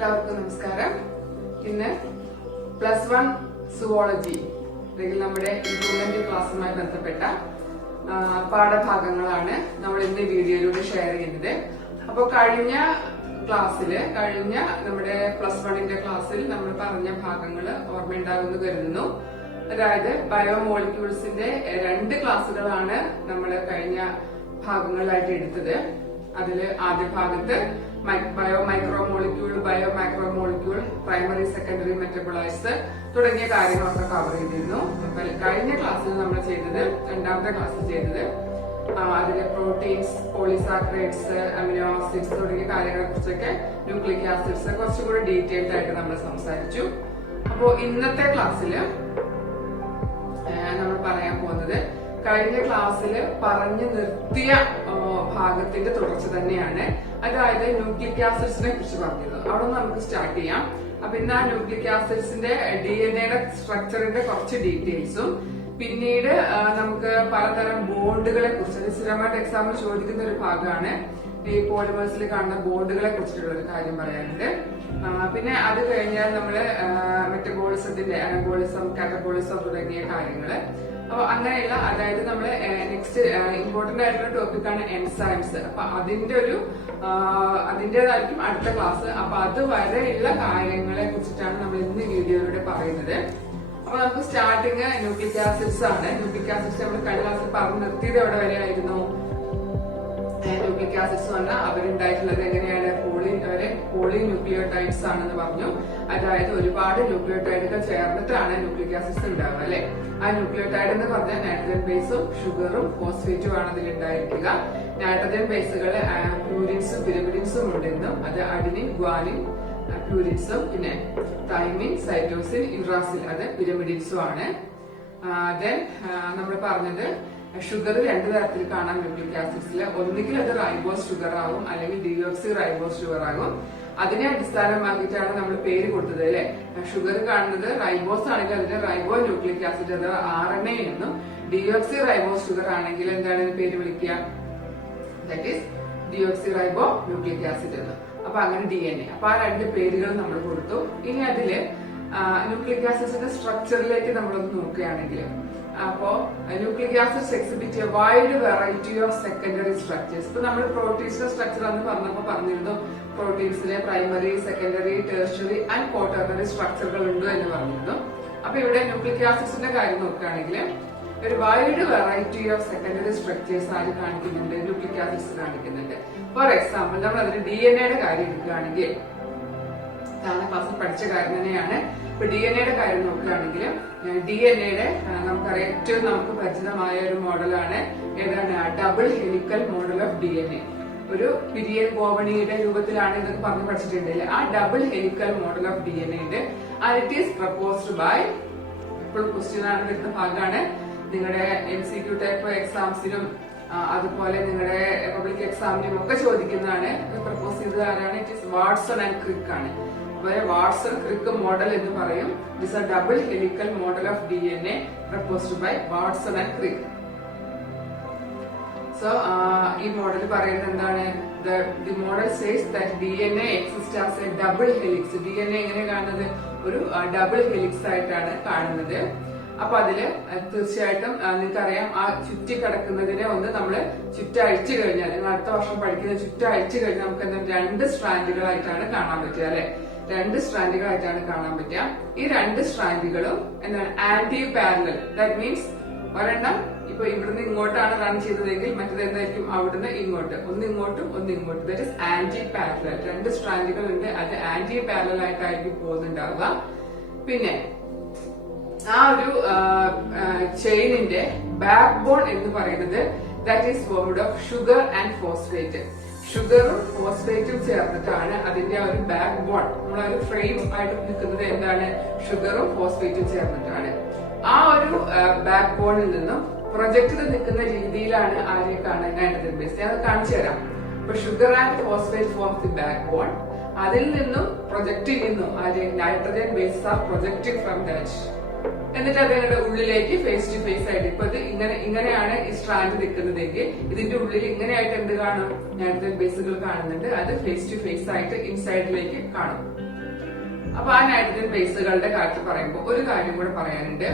എല്ലാവർക്കും നമസ്കാരം. ഇന്ന് +1 സുവോളജി അല്ലെങ്കിൽ നമ്മുടെ ഇംപ്രൂവ്മെന്റ് ക്ലാസ്സുമായി ബന്ധപ്പെട്ട പാഠഭാഗങ്ങളാണ് നമ്മൾ ഇന്ന് വീഡിയോയിലൂടെ ഷെയർ ചെയ്യുന്നത്. അപ്പോൾ കഴിഞ്ഞ നമ്മുടെ +1ന്റെ ക്ലാസ്സിൽ നമ്മൾ പറഞ്ഞ ഭാഗങ്ങൾ ഓർമ്മയുണ്ടാകുമെന്ന് കരുതുന്നു. അതായത് ബയോമോളിക്യൂൾസിന്റെ 2 ക്ലാസ്സുകളാണ് നമ്മൾ കഴിഞ്ഞ ഭാഗങ്ങളിലായിട്ട് എടുത്തത്. അതില് ആദ്യ ഭാഗത്ത് മൈക്രോമോളിക്യൂൾ, ബയോമാക്രോമോളിക്യൂൾ, പ്രൈമറി സെക്കൻഡറി മെറ്റബോളൈറ്റ്സ് തുടങ്ങിയ കാര്യങ്ങളൊക്കെ കവർ ചെയ്തിരുന്നു. അപ്പൊ കഴിഞ്ഞ ക്ലാസ്സിൽ നമ്മൾ ചെയ്തത്, രണ്ടാമത്തെ ക്ലാസ്സിൽ ചെയ്തത്, അതിലെ പ്രോട്ടീൻസ്, പോളിസാക്കറൈഡ്സ്, അമിനോ ആസിഡ്സ് തുടങ്ങിയ കാര്യങ്ങളെ കുറിച്ചൊക്കെ, ന്യൂക്ലിക് ആസിഡ്സ് കുറച്ചുകൂടി ഡീറ്റെയിൽഡ് ആയിട്ട് നമ്മൾ സംസാരിച്ചു. അപ്പോ ഇന്നത്തെ ക്ലാസ്സില് നമ്മൾ പറയാൻ പോകുന്നത് കഴിഞ്ഞ ക്ലാസ്സിൽ പറഞ്ഞു നിർത്തിയ ഭാഗത്തിന്റെ തുടർച്ച തന്നെയാണ്. അതായത് ന്യൂക്ലിക് ആസിഡ്സിനെ കുറിച്ച് പറഞ്ഞിരുന്നു. അവിടെ നിന്ന് നമുക്ക് സ്റ്റാർട്ട് ചെയ്യാം. അപ്പൊ ഇന്ന് ആ ന്യൂക്ലിക് ആസിഡ്സിന്റെ DNA-യുടെ സ്ട്രക്ചറിന്റെ കുറച്ച് ഡീറ്റെയിൽസും, പിന്നീട് നമുക്ക് പലതരം ബോണ്ടുകളെ കുറിച്ച് സ്ഥിരമായിട്ട് എക്സാമിൽ ചോദിക്കുന്ന ഒരു ഭാഗമാണ് ഈ പോളിമേഴ്സിൽ കാണുന്ന ബോണ്ടുകളെ കുറിച്ചിട്ടുള്ള ഒരു കാര്യം പറയാനുണ്ട്. പിന്നെ അത് കഴിഞ്ഞാൽ നമ്മള് മെറ്റബോളിസത്തിന്റെ അനബോളിസം, കാറ്റബോളിസം തുടങ്ങിയ കാര്യങ്ങള്. അപ്പൊ അങ്ങനെയുള്ള, അതായത് നമ്മള് നെക്സ്റ്റ് ഇമ്പോർട്ടന്റ് ആയിട്ടുള്ള ടോപ്പിക്കാണ് എൻസൈംസ്. അപ്പൊ അതിന്റേതായിരിക്കും അടുത്ത ക്ലാസ്. അപ്പൊ അതുവരെയുള്ള കാര്യങ്ങളെ കുറിച്ചിട്ടാണ് നമ്മൾ ഇന്ന് വീഡിയോയിലൂടെ പറയുന്നത്. അപ്പൊ നമുക്ക് സ്റ്റാർട്ടിങ് ന്യൂക്ലിക് ആസിഡ്സ് ആണ്. ന്യൂക്ലിക് ആസിഡ്സ് നമ്മൾ കഴിഞ്ഞ ക്ലാസ്സിൽ പറഞ്ഞു നിർത്തിയത് എവിടെ വരെയായിരുന്നു? ന്യൂക്ലിക് ആസിഡ്സ് പറഞ്ഞാൽ അവരുണ്ടായിട്ടുള്ളത് എങ്ങനെയാണ്? പോളിന്യൂക്ലിയോടൈഡ്സ് ആണെന്ന് പറഞ്ഞു. അതായത് ഒരുപാട് ന്യൂക്ലിയോടൈഡുകൾ ചേർന്നിട്ടാണ് ന്യൂക്ലിക് ആസിഡ്സ് ഉണ്ടാവുക, അല്ലെ? ആ ന്യൂക്ലിയോടൈഡ് എന്ന് പറഞ്ഞാൽ നൈട്രജൻ ബേസും ഷുഗറും ഫോസ്ഫേറ്റും ആണ് അതിലുണ്ടായിരിക്കുക. നൈട്രജൻ ബേസുകൾ പ്യൂരിൻസും പിരമിഡിൻസും ഉണ്ടെന്നും, അത് അഡിനിൻ, ഗ്വാനിൻ പ്യൂരിൻസും, പിന്നെ തൈമിൻ, സൈറ്റോസിൻ, യുറാസിൽ അത് പിരമിഡിൻസും ആണ്. ദെൻ നമ്മൾ പറഞ്ഞത് ഷുഗർ 2 തരത്തിൽ കാണാം ന്യൂക്ലിക് ആസിഡ്സിൽ. ഒന്നുകിൽ അത് റൈബോസ് ഷുഗർ ആകും, അല്ലെങ്കിൽ ഡിയോക്സി റൈബോസ് ഷുഗർ ആകും. അതിനെ അടിസ്ഥാനമാക്കിയിട്ടാണ് നമ്മൾ പേര് കൊടുത്തത്, അല്ലെ? ഷുഗർ കാണുന്നത് റൈബോസ് ആണെങ്കിൽ അതിന്റെ റൈബോ ന്യൂക്ലിക് ആസിഡ് അഥവാ RNA എന്നും, ഡിയോക്സി റൈബോസ് ഷുഗർ ആണെങ്കിൽ എന്താണ് പേര് വിളിക്കുക? That is deoxy റൈബോ nucleic acid എന്ന്. അപ്പൊ അങ്ങനെ DNA. അപ്പൊ ആ 2 പേരുകൾ നമ്മൾ കൊടുത്തു. ഇനി അതില് ന്യൂക്ലിക് ആസിഡ്സിന്റെ സ്ട്രക്ചറിലേക്ക് നമ്മളൊന്ന് നോക്കുകയാണെങ്കിൽ, അപ്പോ nucleic acids exhibit a wide variety of secondary structures. ഇപ്പൊ നമ്മൾ പ്രോട്ടീൻസിന്റെ സ്ട്രക്ചർ എന്ന് പറഞ്ഞിരുന്നു. പ്രോട്ടീൻസിലെ primary, secondary, tertiary and quaternary സ്ട്രക്ചറുകൾ ഉണ്ട് എന്ന് പറഞ്ഞിരുന്നു. അപ്പൊ ഇവിടെ ന്യൂക്ലിക് ആസിഡ്സിന്റെ കാര്യം നോക്കുകയാണെങ്കിൽ ഒരു wide variety of secondary structures ആര് കാണിക്കുന്നുണ്ട്? ന്യൂക്ലിക് ആസിഡ്സ് കാണിക്കുന്നുണ്ട്. ഫോർ എക്സാമ്പിൾ, നമ്മൾ അതിന് DNA-യുടെ കാര്യം എടുക്കുകയാണെങ്കിൽ, താഴെ ക്ലാസ്സിൽ പഠിച്ച കാര്യം തന്നെയാണ്. ഇപ്പൊ DNA-യുടെ കാര്യം നോക്കുകയാണെങ്കിൽ, DNA-യുടെ നമുക്കറിയാം ഏറ്റവും നമുക്ക് പരിചിതമായ ഒരു മോഡലാണ് ഏതാണ്? Double helical model of DNA. ഒരു പിരിയൻ ഗോവണിയുടെ രൂപത്തിലാണ് ഇതൊക്കെ പറഞ്ഞു പഠിച്ചിട്ടുണ്ടെങ്കിൽ ആ double helical model of DNA ഉണ്ട്. And it is proposed by, ഇപ്പോൾ ക്വസ്റ്റ്യൻ ആണ് വരുന്ന ഭാഗമാണ് നിങ്ങളുടെ MCQ ടൈപ്പ് എക്സാംസിനും അതുപോലെ നിങ്ങളുടെ പബ്ലിക് എക്സാമിനും ഒക്കെ ചോദിക്കുന്നതാണ്. പ്രപ്പോസ് ചെയ്തത് ആരാണ്? It is Watson and Crick ആണ്. വാട്സൺ ക്രിക്ക് മോഡൽ എന്ന് പറയും. It's a double helical model of DNA proposed by Watson and Crick. So ഈ മോഡൽ പറയുന്നത് എന്താണ്? The model says that DNA exist as a double helix. DNA എങ്ങനെ കാണുന്നത്? ഒരു double helix ആയിട്ടാണ് കാണുന്നത്. അപ്പൊ അതില് തീർച്ചയായിട്ടും നിങ്ങൾക്കറിയാം, ആ ചുറ്റി കിടക്കുന്നതിനെ ഒന്ന് നമ്മള് ചുറ്റഴിച്ചു കഴിഞ്ഞാൽ, നിങ്ങൾ അടുത്ത വർഷം പഠിക്കുന്ന ചുറ്റഴിച്ചു കഴിഞ്ഞാൽ നമുക്ക് എന്താ 2 സ്ട്രാൻഡുകളായിട്ടാണ് കാണാൻ പറ്റുക, അല്ലെ? 2 സ്ട്രാൻഡുകളായിട്ടാണ് കാണാൻ പറ്റുക. ഈ 2 സ്ട്രാൻഡുകളും എന്താണ്? Anti parallel. ദാറ്റ് മീൻസ് ഒരെണ്ണം ഇപ്പൊ ഇവിടുന്ന് ഇങ്ങോട്ടാണ് റൺ ചെയ്തതെങ്കിൽ മറ്റേത് എന്തായിരിക്കും? അവിടുന്ന് ഇങ്ങോട്ട്, ഒന്ന് ഇങ്ങോട്ടും ഒന്ന് ഇങ്ങോട്ടും. That is antiparallel. 2 സ്ട്രാൻഡുകൾ ഉണ്ട്, അത് ആന്റി പാരലൽ ആയിട്ടായിരിക്കും പോകുന്നുണ്ടാവുക. പിന്നെ ആ ഒരു ചെയിനിന്റെ ബാക്ക് ബോൺ എന്ന് പറയുന്നത് that is formed of sugar and phosphate. ഷുഗറും ഫോസ്ഫേറ്റും ചേർന്നിട്ടാണ് അതിന്റെ ആ ഒരു ബാക്ക് ബോൺ. നമ്മളൊരു ഫ്രെയിം ആയിട്ട് നിൽക്കുന്നത് എന്താണ്? ഷുഗറും ഫോസ്ഫേറ്റും ചേർന്നിട്ടാണ്. ആ ഒരു ബാക്ക് ബോണിൽ നിന്നും പ്രൊജക്റ്റിൽ നിൽക്കുന്ന രീതിയിലാണ് ആരെ കാണാൻ നൈട്രജൻ ബേസ്. ഞാൻ കാണിച്ചു തരാം. അപ്പൊ sugar and phosphate forms the backbone. അതിൽ നിന്നും പ്രൊജക്റ്റിൽ നിന്നും ആര്? Nitrogen base are projecting from that. എന്നിട്ട് അതിന്റെ ഉള്ളിലേക്ക് ഫേസ് ടു ഫേസ് ആയിട്ട്, ഇപ്പൊ ഇത് ഇങ്ങനെയാണ് ഈ സ്ട്രാൻഡ് നിൽക്കുന്നതെങ്കിൽ ഇതിന്റെ ഉള്ളിൽ ഇങ്ങനെയായിട്ട് എന്ത് കാണും? നൈട്രജൻ ബേസുകൾ കാണുന്നുണ്ട്. അത് ഫേസ് ടു ഫേസ് ആയിട്ട് ഇൻസൈഡിലേക്ക് കാണും. അപ്പൊ ആ നൈട്രജൻ ബേസുകളുടെ കാര്യത്തിൽ പറയുമ്പോൾ ഒരു കാര്യം കൂടെ പറയാനുണ്ട്.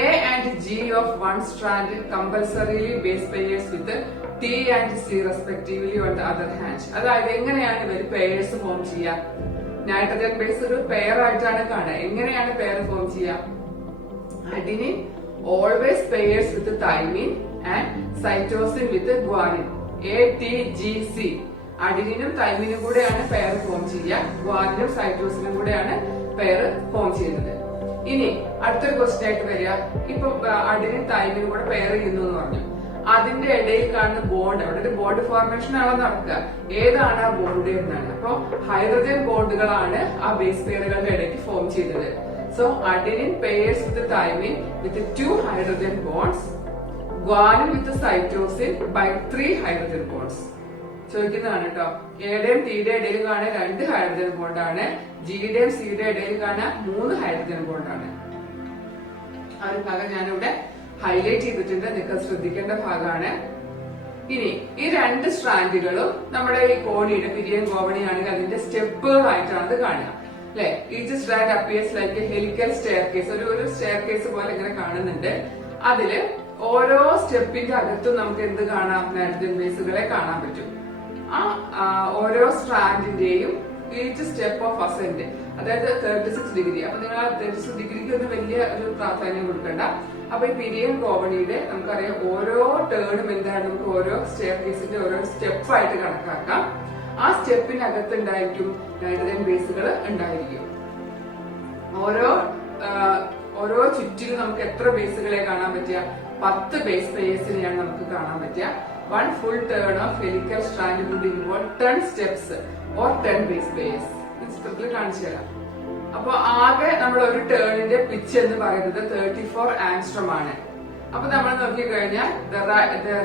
A and G of one strand compulsorily base pairs with T and C respectively on the other hand. അതായത് എങ്ങനെയാണ് ഇവർ പെയർസ് ഫോം ചെയ്യുക? നൈട്രജൻ ബേസുകൾ പെയർ ആയിട്ടാണ് കാണുക. എങ്ങനെയാണ് പെയർ ഫോം ചെയ്യുക? Adenine always pairs with thymine and cytosine with guanine. ATGC അഡിനിനും തൈമിനും കൂടെയാണ് പെയർ ഫോം ചെയ്യുക. ഗ്വാനിനും സൈറ്റോസിനും കൂടെയാണ് പെയർ ഫോം ചെയ്യുന്നത്. ഇനി അടുത്തൊരു ക്വസ്റ്റ്യൻ ആയിട്ട് വരിക, ഇപ്പൊ അഡിനും തൈമിനും കൂടെ പെയർ ചെയ്യുന്നു എന്ന് പറഞ്ഞു. അതിന്റെ ഇടയിൽ കാണുന്ന ബോണ്ട്, അവിടെ ഒരു ബോണ്ട് ഫോർമേഷൻ ആണോ നടക്കുക, ഏതാണ് ആ ബോണ്ട് എന്നാണ്. അപ്പൊ ഹൈഡ്രജൻ ബോണ്ടുകളാണ് ആ ബേസ് പെയറുകളുടെ ഇടയ്ക്ക് ഫോം ചെയ്തത്. So adenine pairs with thymine with 2 hydrogen bonds, guanine with cytosine by 3 hydrogen bonds. ചോദിക്കുന്നതാണ് കേട്ടോ. എയുടെയും ടിയുടെ ഇടയിൽ കാണാൻ 2 ഹൈഡ്രജൻ ബോണ്ടാണ്, ജിയുടെയും സിയുടെ ഇടയിൽ കാണാൻ 3 ഹൈഡ്രജൻ ബോണ്ടാണ്. ആ ഒരു ഭാഗം ഞാനിവിടെ ഹൈലൈറ്റ് ചെയ്തിട്ടുണ്ട്, നിങ്ങൾ ശ്രദ്ധിക്കേണ്ട ഭാഗമാണ്. ഇനി ഈ 2 സ്ട്രാൻഡുകളും നമ്മുടെ ഈ കോണിയുടെ പിരിയൻ ഗോവണിയാണെങ്കിൽ അതിന്റെ സ്റ്റെപ്പുകളായിട്ടാണ് അത് കാണുക അല്ലെ. Each strand appears like helical stair case, ഒരു സ്റ്റെയർ കേസ് പോലെ ഇങ്ങനെ കാണുന്നുണ്ട്. അതില് ഓരോ സ്റ്റെപ്പിന്റെ അകത്തും നമുക്ക് എന്ത് കാണാം? നൈട്രജൻ ബേസുകളെ കാണാൻ പറ്റും. ആ ഓരോ സ്ട്രാൻഡിന്റെയും ഈച്ച് സ്റ്റെപ്പ് ഓഫ് അസെന്റ്, അതായത് 36 ഡിഗ്രി. അപ്പൊ നിങ്ങൾ ആ 36 ഡിഗ്രിക്ക് ഒന്നും വലിയ ഒരു പ്രാധാന്യം കൊടുക്കണ്ട. അപ്പൊ ഈ പിരിയൻ ഗോവണിയുടെ നമുക്കറിയാം ഓരോ ടേണും എന്താണ്, നമുക്ക് ഓരോ സ്റ്റെയർ കേസിന്റെ ഓരോ സ്റ്റെപ്പായിട്ട് കണക്കാക്കാം. ആ സ്റ്റെപ്പിനകത്ത് ഉണ്ടായിരിക്കും നൈട്രജൻ ബേസുകൾ ഉണ്ടായിരിക്കും. ഓരോ ചുറ്റിലും നമുക്ക് എത്ര ബേസുകളെ കാണാൻ പറ്റുക? 10 ബേസ് പെയർസിനെയാണ് നമുക്ക് കാണാൻ പറ്റുക. 1 full turn of helical strand would involve 10 steps or 10 base pairs. ചിത്രത്തിൽ കാണിച്ചു തരാം. അപ്പൊ ആകെ നമ്മൾ ഒരു ടേണിന്റെ പിച്ച് എന്ന് പറയുന്നത് 34 ആംസ്ട്രോം ആണ്. അപ്പൊ നമ്മൾ നോക്കിക്കഴിഞ്ഞാൽ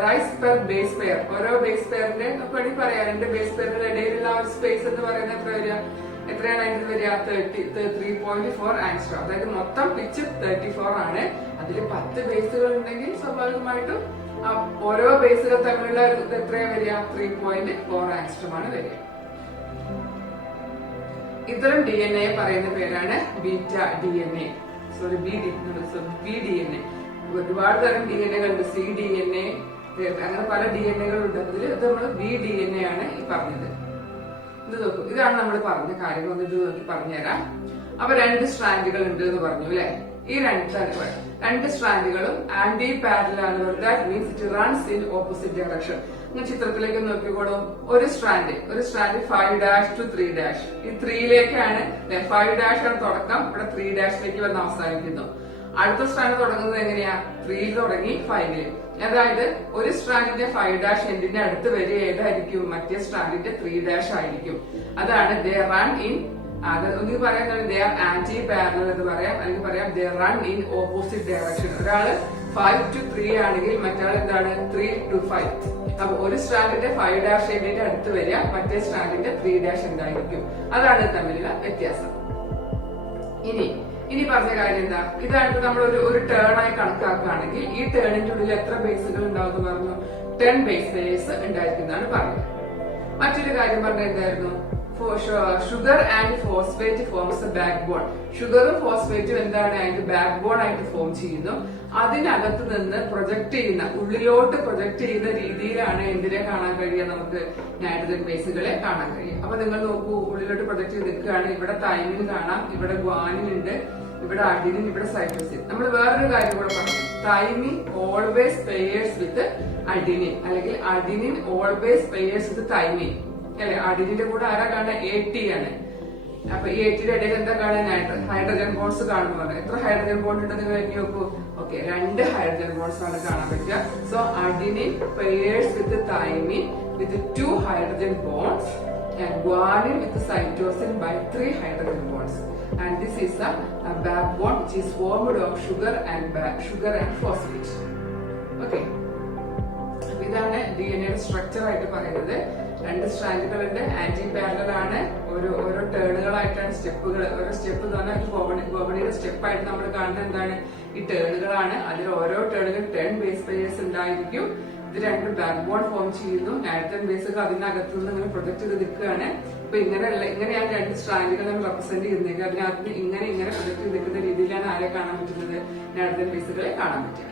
റൈസ് പെർ ബേസ് പെയർ, ഓരോ ബേസ് പെയറിന്റെ വേണ്ടി പറയാം 2 ബേസ് പെയറിന്റെ ഇടയിലുള്ള ഒരു സ്പേസ് എന്ന് പറയുന്നത് എത്ര വരിക? എത്രയാണ് അതിന് വരിക? 3.4 ആംസ്ട്രോം. അതായത് മൊത്തം പിച്ച് 34 ആണ്. അതിൽ 10 ബേസുകൾ ഉണ്ടെങ്കിൽ സ്വാഭാവികമായിട്ടും ഓരോ ബേസുകൾ തമ്മിലുള്ള എത്രയാണ് വരിക? 3.4 ആംസ്ട്രോം ആണ് വരിക. ഇത്തരം DNA പറയുന്ന പേരാണ് ബീറ്റ DNA. Sorry BDNA. ഒരുപാട് തരം DNA കളുണ്ട്. cDNA, അങ്ങനെ പല DNA ഉണ്ട്. അതിൽ ഇത് നമ്മൾ BDNA ആണ് ഈ പറഞ്ഞത്. ഇത് നോക്കൂ, ഇതാണ് നമ്മൾ പറഞ്ഞ കാര്യങ്ങൾ. ഒന്ന് ഇത് നോക്കി പറഞ്ഞുതരാം. അപ്പൊ 2 സ്ട്രാൻഡുകൾ ഉണ്ട് എന്ന് പറഞ്ഞു അല്ലെ. ഈ 2 സ്ട്രാൻഡുകളും ആന്റി പാരലൽ ആണ്. That means it runs in opposite direction. നിങ്ങൾ ചിത്രത്തിലേക്ക് നോക്കിക്കോളും. ഒരു സ്ട്രാൻഡ് 5' to 3'. ഈ 3ലേക്കാണ് 5' ആണ് തുടക്കം, ഇവിടെ 3' വന്ന് അവസാനിക്കുന്നു. അടുത്ത സ്ട്രാൻഡ് തുടങ്ങുന്നത് എങ്ങനെയാ? 3 തുടങ്ങി 5. അതായത് ഒരു സ്ട്രാൻഡിന്റെ 5' എൻഡിന്റെ അടുത്ത് വരെ ഏതായിരിക്കും? മറ്റേ സ്ട്രാൻഡിന്റെ 3' ആയിരിക്കും. അതാണ് ദേ റൺ ഇൻ, ഒന്നിന് പറയാൻ ദേ ആർ ആന്റി പാരലൽ എന്ന് പറയാം, അല്ലെങ്കിൽ പറയാം ദേ റൺ ഇൻ ഓപ്പോസിറ്റ് ഡയറക്ഷൻ. ഒരാള് 5 to 3 ആണെങ്കിൽ മറ്റാൾ എന്താണ്? 3 to 5. അപ്പൊ ഒരു സ്ട്രാൻഡിന്റെ 5' എൻഡിന്റെ അടുത്ത് വരിക, മറ്റേ സ്ട്രാൻഡിന്റെ 3' എന്തായിരിക്കും? അതാണ് തമ്മിലുള്ള വ്യത്യാസം. ഇനി പറഞ്ഞ കാര്യം എന്താ? ഇതായിട്ട് നമ്മൾ ഒരു ടേൺ ആയി കണക്കാക്കുകയാണെങ്കിൽ ഈ ടേണിന്റെ ഉള്ളിൽ എത്ര ബേസുകൾ ഉണ്ടാവും പറഞ്ഞു? 10 ബേസ് പെയർസ് ഉണ്ടായിരിക്കുന്നതാണ് പറഞ്ഞത്. മറ്റൊരു കാര്യം പറഞ്ഞത് എന്തായിരുന്നു? Sugar and phosphate forms a backbone. ഷുഗറും ഫോസ്ഫേറ്റും എന്താണ്? അതിന്റെ ബാക്ക് ബോൺ ആയിട്ട് ഫോം ചെയ്യുന്നു. അതിനകത്ത് നിന്ന് പ്രൊജക്ട് ചെയ്യുന്ന, ഉള്ളിലോട്ട് പ്രൊജക്ട് ചെയ്യുന്ന രീതിയിലാണ് എന്തിനെ കാണാൻ കഴിയുക? നമുക്ക് നൈട്രജൻ ബേസുകളെ കാണാൻ കഴിയും. അപ്പൊ നിങ്ങൾ നോക്കൂ, ഉള്ളിലോട്ട് പ്രൊജക്ട് ചെയ്ത് നിൽക്കുകയാണ്. ഇവിടെ തൈമിൻ കാണാം, ഇവിടെ ഗ്വാനിൻ ഉണ്ട്, ഇവിടെ അഡിനിൻ, ഇവിടെ സൈറ്റോസിൻ. നമ്മൾ വേറൊരു കാര്യം കൂടെ പറഞ്ഞു. Thymine always pairs with adenine, അല്ലെങ്കിൽ adenine always pairs with thymine അല്ലെ. അഡിനിന്റെ കൂടെ ആരാ കാണുക? AT ആണ്. അപ്പൊ ഈ ATയുടെ ഇടയിൽ എന്താ കാണാൻ? ഹൈഡ്രജൻ ബോണ്ട്സ് കാണുന്നു പറഞ്ഞു. എത്ര ഹൈഡ്രജൻ ബോണ്ട് ഉണ്ടെന്ന് കഴിഞ്ഞ് നോക്കൂ. ഓക്കെ, 2 ഹൈഡ്രജൻ ബോണ്ട്സ് ആണ് കാണാൻ പറ്റുക. So adenine pairs with thymine with 2 hydrogen bonds and guanine with cytosine by 3 hydrogen bonds, and this is a backbone which is formed of sugar and phosphate. Okay, ഇതാണ് ഡിഎൻഎയുടെ structure ആയിട്ട് പറയുന്നത്. 2 സ്ട്രാൻഡുകളുണ്ട്, anti parallel ആണ്. ഓരോ ടേണുകളായിട്ടാണ് സ്റ്റെപ്പുകൾ. ഓരോ step എന്ന് പറഞ്ഞാൽ ഗോവണിയുടെ സ്റ്റെപ്പായിട്ട് നമ്മൾ കാണുന്നത് എന്താണ്? ഈ ടേണുകളാണ്. അതിൽ ഓരോ ടേണുകൾ 10 ബേസ് പെയർസ് ഉണ്ടായിരിക്കും. ഇത് 2 ബാക്ക് ബോൺ ഫോം ചെയ്യുന്നു. നൈട്രജൻ ബേസുകൾ അതിനകത്ത് നിന്ന് ഇങ്ങനെ പ്രൊജക്ട് ചെയ്ത് നിൽക്കുകയാണ്. അപ്പൊ ഇങ്ങനെയാണ് രണ്ട് സ്ട്രാൻഡുകൾ നമ്മൾ റെപ്രസെന്റ് ചെയ്യുന്നത്. അതിനകത്ത് ഇങ്ങനെ പ്രൊജക്ട് ചെയ്തിരിക്കുന്ന രീതിയിലാണ് ആരെ കാണാൻ പറ്റുന്നത്, നാഡ്രജൻ ബേസുകളെ കാണാൻ പറ്റുക.